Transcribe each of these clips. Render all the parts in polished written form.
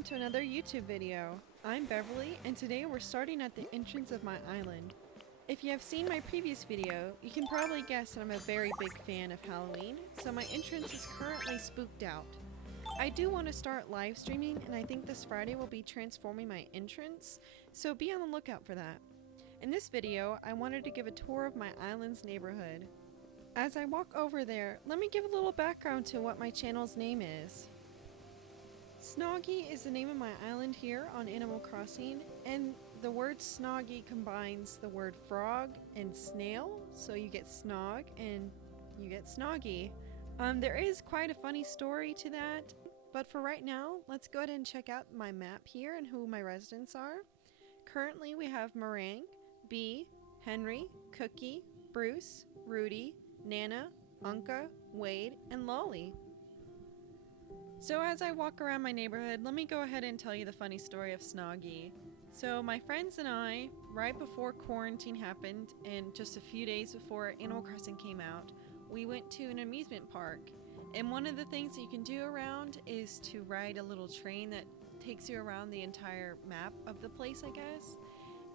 welcome to another YouTube video. I'm Beverly, and today we're starting at the entrance of my island. If you have seen my previous video, you can probably guess that I'm a very big fan of Halloween, so my entrance is currently spooked out. I do want to start live streaming, and I think this Friday will be transforming my entrance, so be on the lookout for that. In this video, I wanted to give a tour of my island's neighborhood. As I walk over there, let me give a little background to what my channel's name is. Snoggy is the name of my island here on Animal Crossing, and the word snoggy combines the word frog and snail, so you get snog and you get snoggy. There is quite a funny story to that, but for right now, let's go ahead and check out my map here and who my residents are. Currently we have Meringue, Bee, Henry, Cookie, Bruce, Rudy, Nana, Unca, Wade, and Lolly. So as I walk around my neighborhood, let me go ahead and tell you the funny story of Snoggy. So my friends and I, right before quarantine happened and just a few days before Animal Crossing came out, we went to an amusement park. And one of the things that you can do around is to ride a little train that takes you around the entire map of the place, I guess.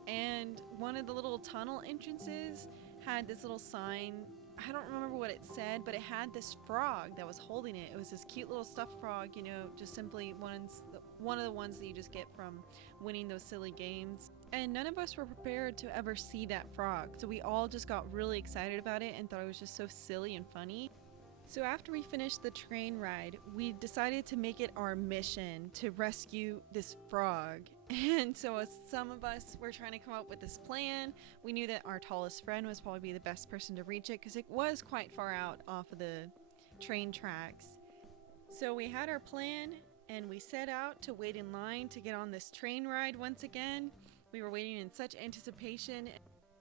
And one of the little tunnel entrances had this little sign. I don't remember what it said, but it had this frog that was holding it. It was this cute little stuffed frog, you know, just simply one of the ones that you just get from winning those silly games. And none of us were prepared to ever see that frog, so we all just got really excited about it and thought it was just so silly and funny. So after we finished the train ride, we decided to make it our mission to rescue this frog. And so as some of us were trying to come up with this plan, we knew that our tallest friend was probably the best person to reach it because it was quite far out off of the train tracks. So we had our plan and we set out to wait in line to get on this train ride once again. We were waiting in such anticipation.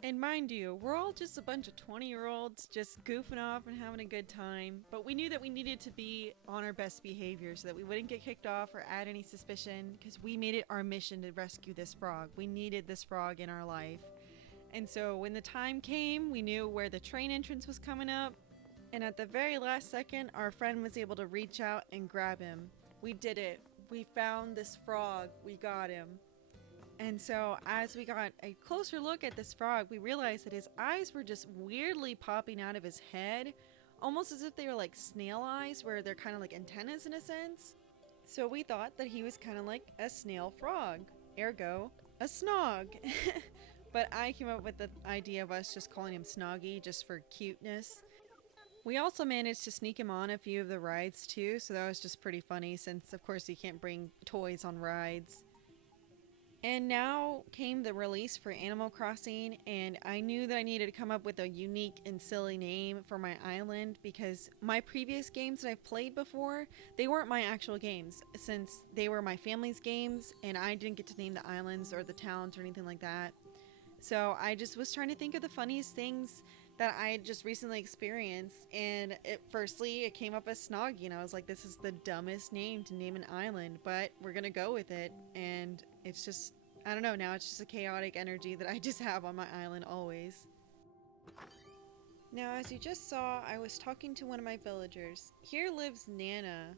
And mind you, we're all just a bunch of 20-year-olds just goofing off and having a good time. But we knew that we needed to be on our best behavior so that we wouldn't get kicked off or add any suspicion because we made it our mission to rescue this frog. We needed this frog in our life. And so when the time came, we knew where the train entrance was coming up. And at the very last second, our friend was able to reach out and grab him. We did it. We found this frog. We got him. And so as we got a closer look at this frog, we realized that his eyes were just weirdly popping out of his head, almost as if they were like snail eyes, where they're kind of like antennas in a sense. So we thought that he was kind of like a snail frog, ergo a snog. But I came up with the idea of us just calling him Snoggy just for cuteness. We also managed to sneak him on a few of the rides too, so that was just pretty funny since of course you can't bring toys on rides. And now came the release for Animal Crossing, and I knew that I needed to come up with a unique and silly name for my island because my previous games that I've played before, they weren't my actual games since they were my family's games and I didn't get to name the islands or the towns or anything like that. So I just was trying to think of the funniest things that I had just recently experienced, and firstly it came up as Snoggy, and I was like, this is the dumbest name to name an island, but we're gonna go with it. And it's just, I don't know, now it's just a chaotic energy that I just have on my island always. Now as you just saw, I was talking to one of my villagers. Here lives Nana.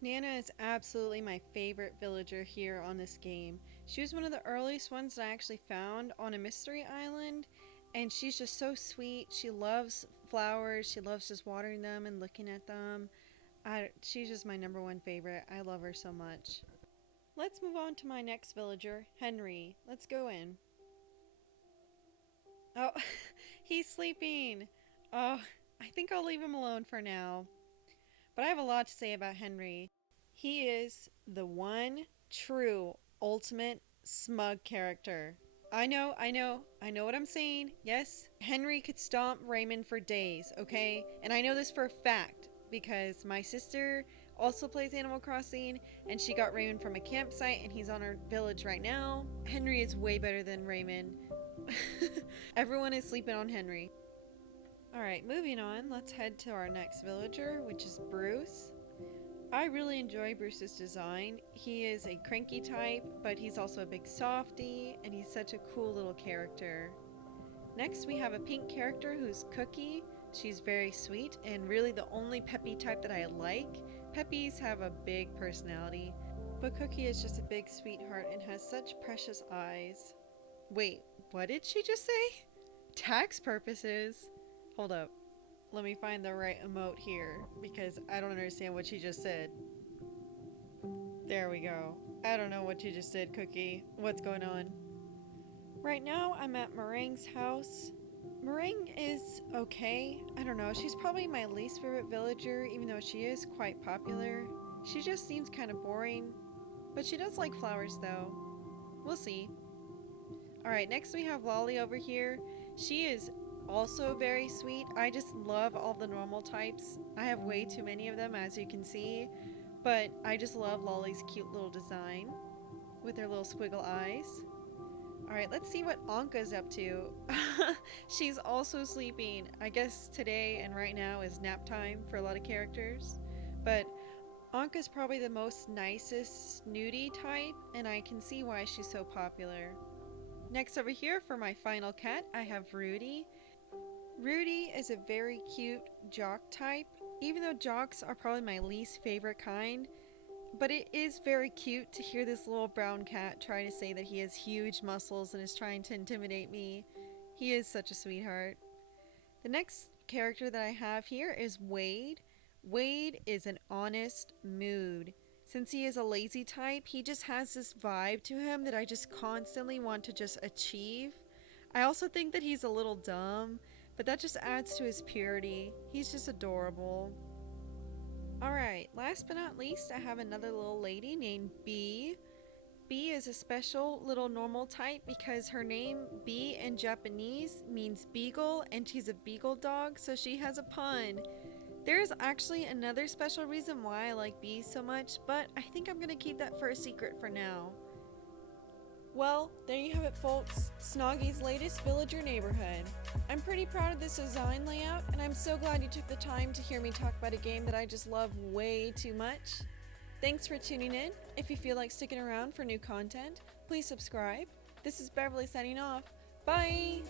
Nana is absolutely my favorite villager here on this game. She was one of the earliest ones that I actually found on a mystery island. And she's just so sweet. She loves flowers. She loves just watering them and looking at them. She's just my number one favorite. I love her so much. Let's move on to my next villager, Henry. Let's go in. Oh, he's sleeping. Oh, I think I'll leave him alone for now. But I have a lot to say about Henry. He is the one true ultimate smug character. I know what I'm saying. Yes, Henry could stomp Raymond for days, okay? And I know this for a fact because my sister also plays Animal Crossing and she got Raymond from a campsite and he's on our village right now. Henry is way better than Raymond. Everyone is sleeping on Henry. Alright, moving on, let's head to our next villager, which is Bruce. I really enjoy Bruce's design. He is a cranky type, but he's also a big softie, and he's such a cool little character. Next we have a pink character who's Cookie. She's very sweet and really the only peppy type that I like. Peppies have a big personality. But Cookie is just a big sweetheart and has such precious eyes. Wait, what did she just say? Tax purposes? Hold up. Let me find the right emote here because I don't understand what she just said. There we go. I don't know what you just did, Cookie. What's going on? Right now, I'm at Meringue's house. Meringue is okay. I don't know. She's probably my least favorite villager, even though she is quite popular. She just seems kind of boring. But she does like flowers, though. We'll see. Alright, next we have Lolly over here. She is also very sweet. I just love all the normal types. I have way too many of them, as you can see. But I just love Lolly's cute little design with her little squiggle eyes. Alright, let's see what Anka's up to. She's also sleeping. I guess today and right now is nap time for a lot of characters. But Anka's probably the most nicest snooty type, and I can see why she's so popular. Next over here for my final cat, I have Rudy. Rudy is a very cute jock type, even though jocks are probably my least favorite kind. But it is very cute to hear this little brown cat try to say that he has huge muscles and is trying to intimidate me. He is such a sweetheart. The next character that I have here is Wade. Wade is an honest mood. Since he is a lazy type, he just has this vibe to him that I just constantly want to just achieve. I also think that he's a little dumb, but that just adds to his purity. He's just adorable. Alright, last but not least, I have another little lady named Bee. Bee is a special little normal type because her name, Bee in Japanese, means beagle, and she's a beagle dog, so she has a pun. There is actually another special reason why I like bees so much, but I think I'm going to keep that for a secret for now. Well, there you have it, folks. Snoggy's latest villager neighborhood. I'm pretty proud of this design layout, and I'm so glad you took the time to hear me talk about a game that I just love way too much. Thanks for tuning in. If you feel like sticking around for new content, please subscribe. This is Beverly signing off. Bye!